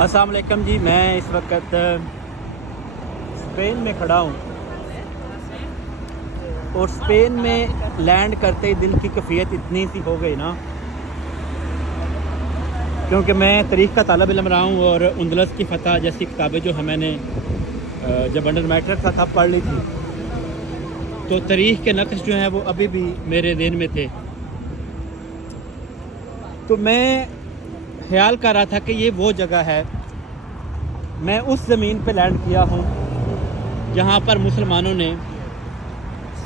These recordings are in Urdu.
السلام علیکم جی، میں اس وقت اسپین میں کھڑا ہوں اور اسپین میں لینڈ کرتے ہی دل کی کیفیت اتنی سی ہو گئی نا، کیونکہ میں تاریخ کا طالب علم رہا ہوں اور اندلس کی فتح جیسی کتابیں جو میں نے جب انڈر میٹرک تھا تب پڑھ لی تھی، تو تاریخ کے نقش جو ہیں وہ ابھی بھی میرے ذہن میں تھے. تو میں خیال کر رہا تھا کہ یہ وہ جگہ ہے، میں اس زمین پہ لینڈ کیا ہوں جہاں پر مسلمانوں نے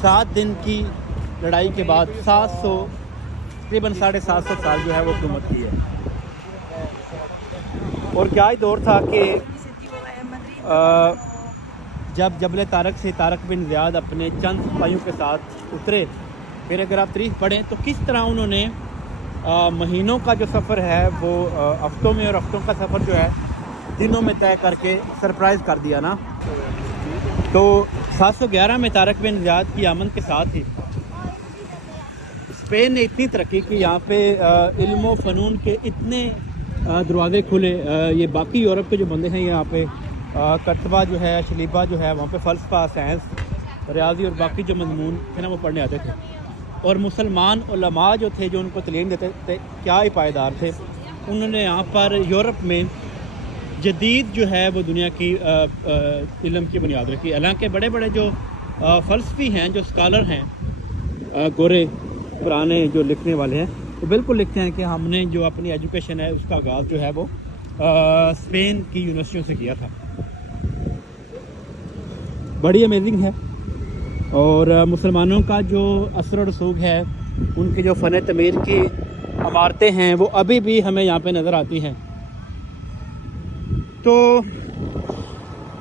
7 دن کی لڑائی کے بعد تقریباً 750 سال جو ہے وہ حکومت کی ہے. اور کیا ہی دور تھا کہ جب جبل طارق سے طارق بن زیاد اپنے چند سپاہیوں کے ساتھ اترے، پھر اگر آپ تاریخ پڑھیں تو کس طرح انہوں نے مہینوں کا جو سفر ہے وہ ہفتوں میں، اور ہفتوں کا سفر جو ہے دنوں میں طے کر کے سرپرائز کر دیا نا. تو 711 میں طارق بن زیاد کی آمد کے ساتھ ہی اسپین نے اتنی ترقی کی، یہاں پہ علم و فنون کے اتنے دروازے کھلے. یہ باقی یورپ کے جو بندے ہیں یہاں پہ کتبہ جو ہے، شلیبہ جو ہے، وہاں پہ فلسفہ، سائنس، ریاضی اور باقی جو مضمون تھے نا وہ پڑھنے آتے تھے. اور مسلمان علماء جو تھے جو ان کو تعلیم دیتے تھے کیا ہی پائیدار تھے. انہوں نے یہاں پر یورپ میں جدید جو ہے وہ دنیا کی علم کی بنیاد رکھی. حالانکہ بڑے بڑے جو فلسفی ہیں، جو اسکالر ہیں، گورے پرانے جو لکھنے والے ہیں، وہ بالکل لکھتے ہیں کہ ہم نے جو اپنی ایجوکیشن ہے اس کا آغاز جو ہے وہ اسپین کی یونیورسٹیوں سے کیا تھا. بڑی امیزنگ ہے. اور مسلمانوں کا جو اثر و رسوخ ہے، ان کی جو فن تعمیر کی عمارتیں ہیں وہ ابھی بھی ہمیں یہاں پہ نظر آتی ہیں. تو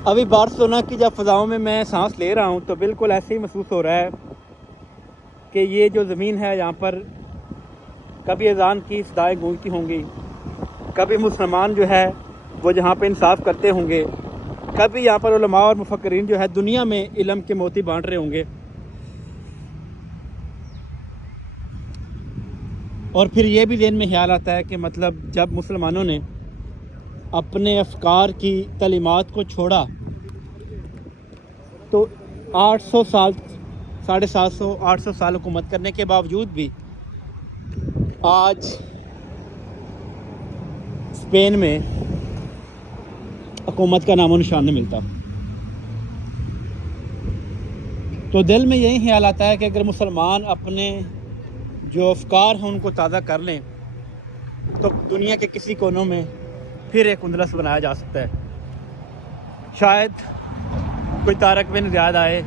ابھی بارسلونا کی جب فضاؤں میں میں سانس لے رہا ہوں تو بالکل ایسے ہی محسوس ہو رہا ہے کہ یہ جو زمین ہے یہاں پر کبھی اذان کی صدائیں گونجتی ہوں گی، کبھی مسلمان جو ہے وہ جہاں پہ انصاف کرتے ہوں گے، کبھی یہاں پر علماء اور مفکرین جو ہے دنیا میں علم کے موتی بانٹ رہے ہوں گے. اور پھر یہ بھی ذہن میں خیال آتا ہے کہ مطلب جب مسلمانوں نے اپنے افکار کی تعلیمات کو چھوڑا تو 800 سال، 750 800 سال حکومت کرنے کے باوجود بھی آج اسپین میں حکومت کا نام و نشان نہیں ملتا. تو دل میں یہی خیال آتا ہے کہ اگر مسلمان اپنے جو افکار ہیں ان کو تازہ کر لیں تو دنیا کے کسی کونوں میں پھر ایک اندلس بنایا جا سکتا ہے. شاید کوئی طارق بن زیاد آئے